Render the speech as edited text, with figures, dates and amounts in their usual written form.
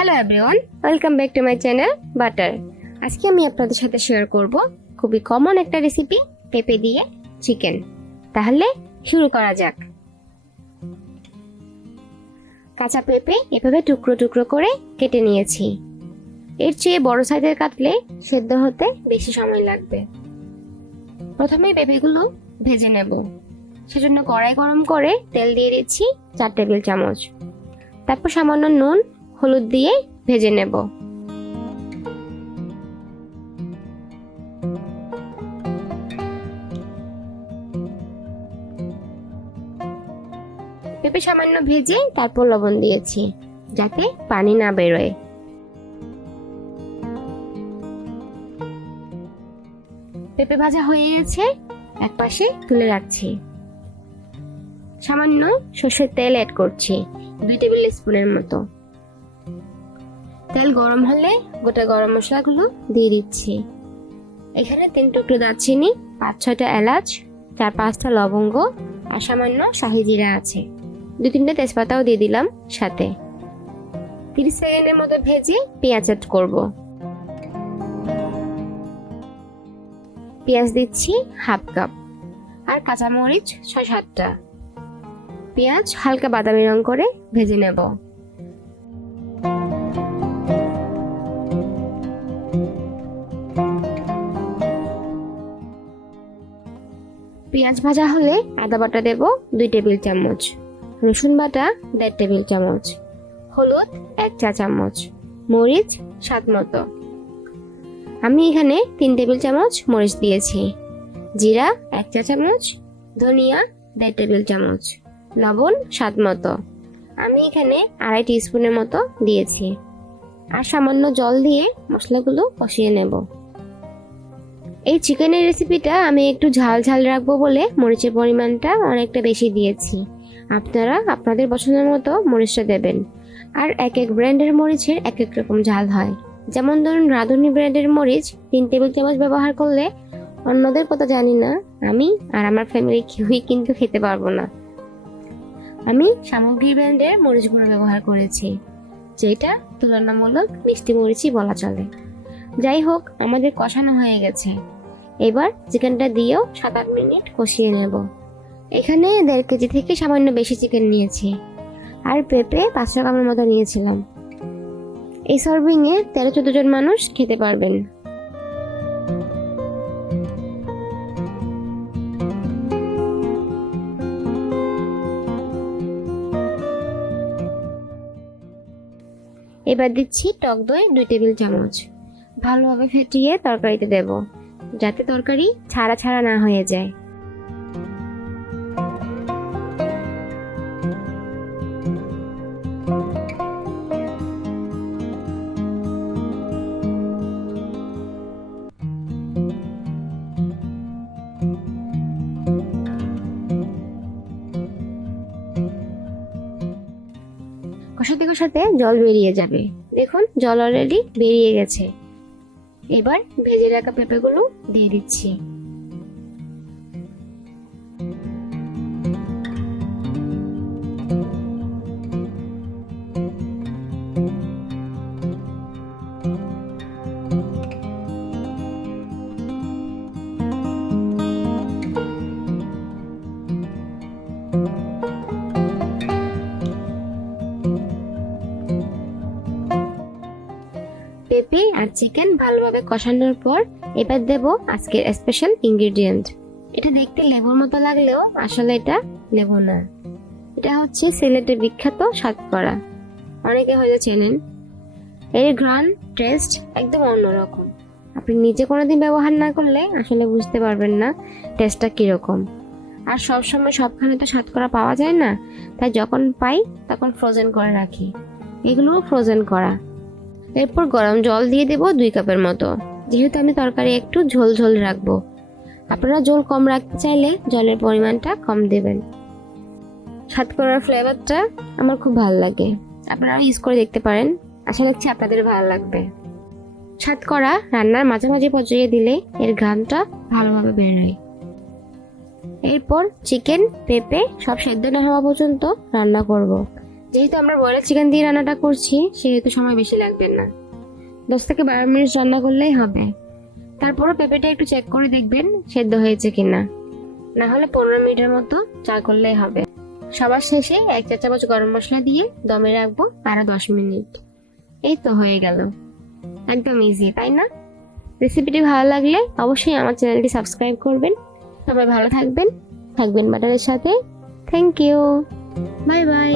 Hello everyone, welcome back to my channel butter. আজকে আমি আপনাদের সাথে শেয়ার করব খুবই কমন একটা রেসিপি, পেঁপে দিয়ে চিকেন। তাহলে শুরু করা যাক। কাঁচা পেঁপে এভাবে টুকরো টুকরো করে কেটে নিয়েছি। এর চেয়ে বড় সাইজের কাটলে সেদ্ধ হতে বেশি সময় লাগবে। প্রথমে পেঁপেগুলো ভেজে নেব। সেজন্য কড়াই গরম করে তেল দিয়ে দিচ্ছি 4 টেবিল চামচ। তারপর সামান্য নুন হলুদ দিয়ে ভেজে নেব। পেঁপে সামান্য ভেজে তারপর লবণ দিয়েছি যাতে পানি না বেরোয়। পেঁপে ভাজা হয়ে গেছে, এক পাশে তুলে রাখছি। সামান্য সরষের তেল অ্যাড করছি 2 টেবিল স্পুনের মতো। তেল গরম হলে গোটা গরম মশলাগুলো দিয়ে দিচ্ছি। এখানে 3 টুকরো দারচিনি, 5-6টা এলাচ, 4-5টা লবঙ্গ আর সামান্য শাহি জিরা আছে। 2-3টে তেজপাতাও দিয়ে দিলাম সাথে। 30 সেকেন্ডের মতো ভেজে পেঁয়াজ অ্যাড করব। পেঁয়াজ দিচ্ছি হাফ কাপ আর কাঁচামরিচ 6-7টা। পেঁয়াজ হালকা বাদামি রং করে ভেজে নেব। পেঁয়াজ ভাজা হলে আদা বাটা দেব 2 টেবিল চামচ, রসুন বাটা 1.5 টেবিল চামচ, হলুদ 1 চা চামচ, মরিচ স্বাদ মতো। আমি এখানে 3 টেবিল চামচ মরিচ দিয়েছি। জিরা 1 চা চামচ, ধনিয়া 1.5 টেবিল চামচ, লবণ স্বাদ মতো। আমি এখানে 2.5 টিস্পুনের মতো দিয়েছি। আর সামান্য জল দিয়ে মশলাগুলো কষিয়ে নেব। এই চিকেনের রেসিপিটা আমি একটু ঝাল ঝাল রাখবো বলে মরিচের পরিমাণটা অনেকটা বেশি দিয়েছি। আপনারা আপনাদের পছন্দের মতো মরিচটা দেবেন। আর এক এক ব্র্যান্ডের মরিচের এক এক রকম ঝাল হয়। যেমন ধরুন রাঁধুনি ব্র্যান্ডের মরিচ 3 টেবিল চামচ ব্যবহার করলে অন্যদের কথা জানি না, আমি আর আমার ফ্যামিলি কেউই কিন্তু খেতে পারবো না। আমি সামগ্রী ব্র্যান্ডের মরিচ গুঁড়ো ব্যবহার করেছি, যেটা তুলনামূলক মিষ্টি মরিচই বলা চলে। যাই হোক, আমাদের কষানো হয়ে গেছে। এবার চিকেনটা দিয়েও 7-8 মিনিট কষিয়ে নেব। এখানে 1.5 কেজি থেকে সামান্য বেশি চিকেন নিয়েছি আর পেঁপে 500 গ্রামের মতো নিয়েছিলাম। এই সার্ভিং এ 13-14 জন মানুষ খেতে পারবেন। এবার দিচ্ছি টক দই 2 টেবিল চামচ। ভালোভাবে ফেটিয়ে তরকারিতে দেব যাতে তরকারি ছাড়া ছাড়া না হয়ে যায়। কষাতে কষাতে জল বেরিয়ে যাবে। দেখুন জল অলরেডি বেরিয়ে গেছে। এবার ভেজে রাখা পেঁপেগুলো দিয়ে দিচ্ছি। পেঁপে আর চিকেন ভালোভাবে কষানোর পর এবার দেব আজকের স্পেশাল ইনগ্রেডিয়েন্ট। এটা দেখতে লেবুর মতো লাগলেও আসলে এটা লেবু না, এটা হচ্ছে সিলেটের বিখ্যাত শতকরা। অনেকে হয়তো চেনেন। এর ঘ্রাণ টেস্ট একদম অন্যরকম। আপনি নিজে কোনোদিন ব্যবহার না করলে আসলে বুঝতে পারবেন না টেস্টটা কিরকম। আর সবসময় সবখানে তো শতকরা পাওয়া যায় না, তাই যখন পাই তখন ফ্রোজেন করে রাখি। এগুলো ফ্রোজেন করা। এরপর গরম জল দিয়ে দেব 2 কাপের মতো, যেহেতু আমি তরকারি একটু ঝোল ঝোল রাখবো। আপনারা ঝোল কম রাখতে চাইলে জলের পরিমাণটা কম দেবেন। শতকরার ফ্লেভারটা আমার খুব ভালো লাগে, আপনারা ইউজ করে দেখতে পারেন। আশা রাখছি আপনাদের ভালো লাগবে। শতকরা রান্নার মাঝামাঝি পর্যায়ে দিলে এর ঘ্রাণটা ভালোভাবে বের হয়। এরপর চিকেন পেঁপে সব সেদ্ধ না হওয়া পর্যন্ত রান্না করব। যেহেতু আমরা ব্রয়লার চিকেন দিয়ে রান্নাটা করছি সেহেতু সময় বেশি লাগবে না, 10 থেকে 12 মিনিট রান্না করলেই হবে। তারপরও পেঁপেটা একটু চেক করে দেখবেন সেদ্ধ হয়েছে কিনা, না হলে 15 মিনিটের মতো চা করলেই হবে। সবার শেষে 1 চা চামচ গরম মশলা দিয়ে দমে রাখবো আরো 10 মিনিট। এই তো হয়ে গেল, একদম ইজি তাই না? রেসিপিটি ভালো লাগলে অবশ্যই আমার চ্যানেলটি সাবস্ক্রাইব করবেন। সবাই ভালো থাকবেন বাটারের সাথে। Thank you, bye by.